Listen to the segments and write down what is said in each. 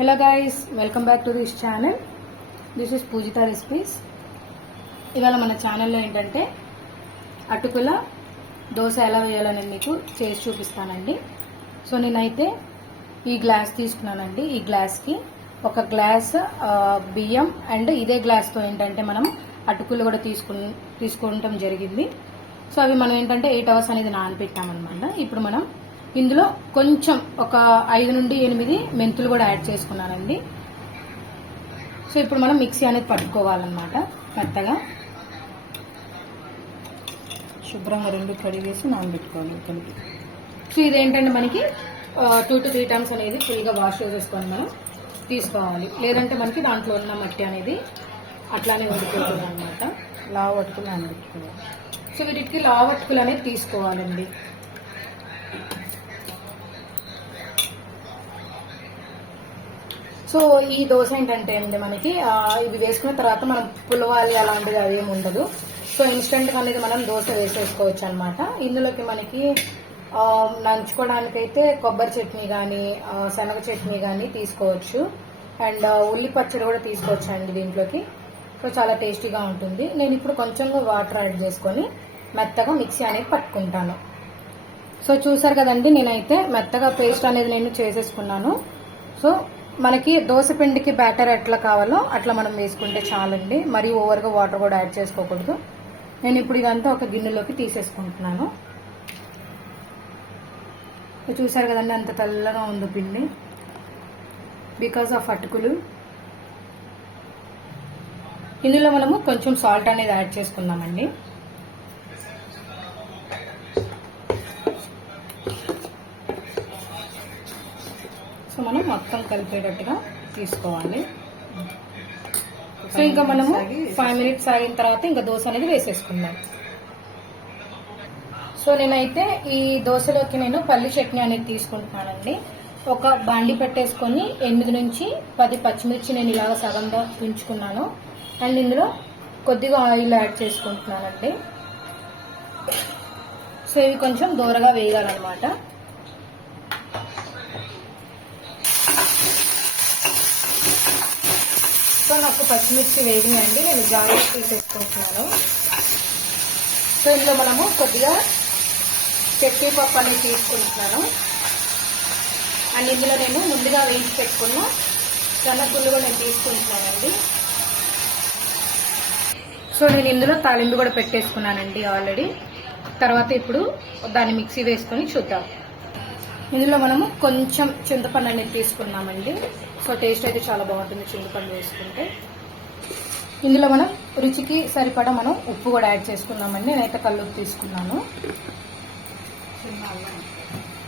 Hello guys, welcome back to this channel. This is Poojitha recipes. ఇవాళ మన ఛానల్లో ఏంటంటే అటుకుల దోశ ఎలా వేయాలని మీకు చేసి చూపిస్తానండి. సో నేనైతే ఈ గ్లాస్ తీసుకున్నానండి. ఈ గ్లాస్కి ఒక గ్లాస్ బియ్యం అండ్ ఇదే గ్లాస్తో ఏంటంటే మనం అటుకులు కూడా తీసుకోవటం జరిగింది. సో అవి మనం ఏంటంటే 8 hours అనేది నానబెట్టామన్నమాట. ఇప్పుడు మనం ఇందులో కొంచెం ఒక 5 నుండి 8 మెంతులు కూడా యాడ్ చేసుకున్నానండి. సో ఇప్పుడు మనం మిక్సీ అనేది పట్టుకోవాలన్నమాట. మెత్తగా శుభ్రంగా 2 కడిగేసి నానబెట్టుకోవాలి కలిపి. సో ఇదేంటంటే మనకి 2 to 3 times అనేది ఫుల్గా వాష్ చేసేసుకొని మనం తీసుకోవాలి. లేదంటే మనకి దాంట్లో ఉన్న మట్టి అనేది అట్లానే ఉండిపోతుంది అనమాట. లావు అటుకులు నానబెట్టుకోవాలి. సో వీటికి లావు అటుకులు అనేది తీసుకోవాలండి. సో ఈ దోశ ఏంటంటే అండి మనకి ఇవి వేసుకున్న తర్వాత మనం పులవాలి అలాంటిది అవేమి ఉండదు. సో ఇన్స్టెంట్గా అనేది మనం దోశ వేసేసుకోవచ్చు అనమాట. ఇందులోకి మనకి నంచుకోవడానికైతే కొబ్బరి చట్నీ కానీ శనగ చట్నీ కానీ తీసుకోవచ్చు. అండ్ ఉల్లి పచ్చడి కూడా తీసుకోవచ్చు అండి దీంట్లోకి. సో చాలా టేస్టీగా ఉంటుంది. నేను ఇప్పుడు కొంచెంగా వాటర్ యాడ్ చేసుకొని మెత్తగా మిక్సీ అనేది పట్టుకుంటాను. సో చూసారు కదండి, నేనైతే మెత్తగా పేస్ట్ అనేది నేను చేసేసుకున్నాను. సో మనకి దోశ పిండికి బ్యాటర్ ఎట్లా కావాలో అట్లా మనం వేసుకుంటే చాలండి. మరీ ఓవర్గా వాటర్ కూడా యాడ్ చేసుకోకూడదు. నేను ఇప్పుడు ఇదంతా ఒక గిన్నెలోకి తీసేసుకుంటున్నాను. చూసారు కదండి అంత తెల్లగా ఉందో పిండి, బికాస్ ఆఫ్ అటుకులు. ఇందులో మనము కొంచెం సాల్ట్ అనేది యాడ్ చేసుకుందామండి. సో మనం మొత్తం కలిపేటట్టుగా తీసుకోవాలి. సో ఇంకా మనము 5 minutes ఆగిన తర్వాత ఇంకా దోశ అనేది వేసేసుకుందాం. సో నేనైతే ఈ దోశలోకి నేను పల్లి చట్నీ అనేది తీసుకుంటున్నానండి. ఒక బాండి పెట్టేసుకొని 8 నుంచి 10 పచ్చిమిర్చి నేను ఇలాగ సగంగా ఉంచుకున్నాను. అండ్ ఇందులో కొద్దిగా ఆయిల్ యాడ్ చేసుకుంటున్నానండి. సో ఇవి కొంచెం దూరగా వేయాలన్నమాట. సో నాకు పచ్చిమిర్చి వేగినాయండి, నేను జాయిన్ తీసేసుకుంటున్నాను. సో ఇందులో మనము కొద్దిగా చట్నీ పప్పు అనేది తీసుకుంటున్నాను. అండ్ ఇందులో నేను ముందుగా వేయించి పెట్టుకున్న శనగగుళ్ళు కూడా నేను తీసుకుంటున్నానండి. సో నేను ఇందులో తాలింపు కూడా పెట్టేసుకున్నానండి ఆల్రెడీ. తర్వాత ఇప్పుడు దాన్ని మిక్సీ వేసుకొని చూద్దాం. ఇందులో మనము కొంచెం చింతపండు అనేది తీసుకున్నామండి. సో టేస్ట్ అయితే చాలా బాగుంటుంది చింతపండు వేసుకుంటే. ఇందులో మనం రుచికి సరిపడా మనం ఉప్పు కూడా యాడ్ చేసుకున్నామండి. నేనైతే కల్లుప్పు తీసుకున్నాను.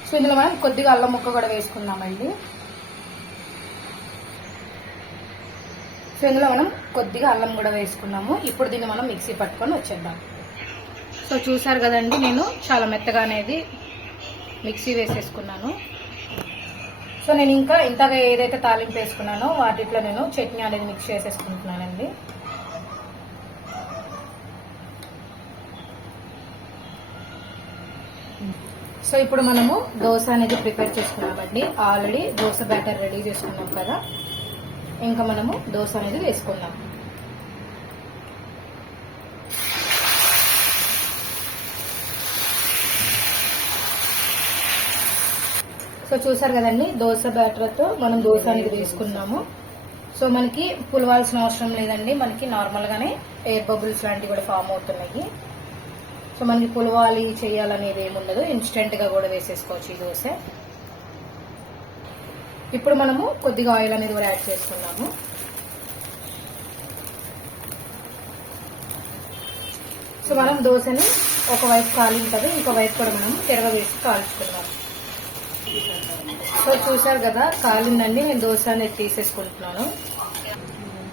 సో ఇందులో మనం కొద్దిగా అల్లం ముక్క కూడా వేసుకున్నామండి. సో ఇందులో మనం కొద్దిగా అల్లం కూడా వేసుకున్నాము. ఇప్పుడు దీన్ని మనం మిక్సీ పట్టుకొని వచ్చేద్దాం. సో చూసారు కదండి, నేను చాలా మెత్తగా అనేది మిక్సీ వేసేసుకున్నాను. సో నేను ఇంకా ఇంతగా ఏదైతే తాలింపు వేసుకున్నానో వాటిలో నేను చట్నీ అనేది మిక్స్ చేసేసుకుంటున్నానండి. సో ఇప్పుడు మనము దోశ అనేది ప్రిపేర్ చేసుకున్నామండి. ఆల్రెడీ దోశ బ్యాటర్ రెడీ చేసుకున్నాం కదా, ఇంకా మనము దోశ అనేది వేసుకుందాం. సో చూసారు కదండి, దోశ బ్యాటర్తో మనం దోశ అనేది వేసుకున్నాము. సో మనకి పులవాల్సిన అవసరం లేదండి. మనకి నార్మల్గానే ఎయిర్ బబుల్స్ లాంటివి కూడా ఫామ్ అవుతున్నాయి. సో మనకి పులవాలి చేయాలనేది ఏముండదు, ఇన్స్టెంట్గా కూడా వేసేసుకోవచ్చు ఈ దోశ. ఇప్పుడు మనము కొద్దిగా ఆయిల్ అనేది కూడా యాడ్ చేసుకున్నాము. సో మనం దోశని ఒకవైపు కాలింటది, ఇంకో వైపు కూడా మనం తిరగవేసి కాల్చుకుందాం. సో చూసారు కదా కాలిందండి, నేను దోశ అనేది తీసేసుకుంటున్నాను.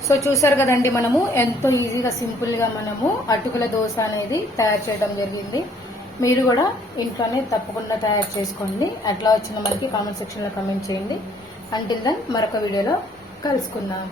సో చూసారు కదండి, మనము ఎంతో ఈజీగా సింపుల్గా మనము అటుకుల దోశ అనేది తయారు చేయడం జరిగింది. మీరు కూడా ఇంట్లోనే తప్పకుండా తయారు చేసుకోండి. ఎట్లా వచ్చిందో మనకి కామెంట్ సెక్షన్లో కామెంట్ చేయండి. అంటిల్ దెన్ మరొక వీడియోలో కలుసుకుందాం.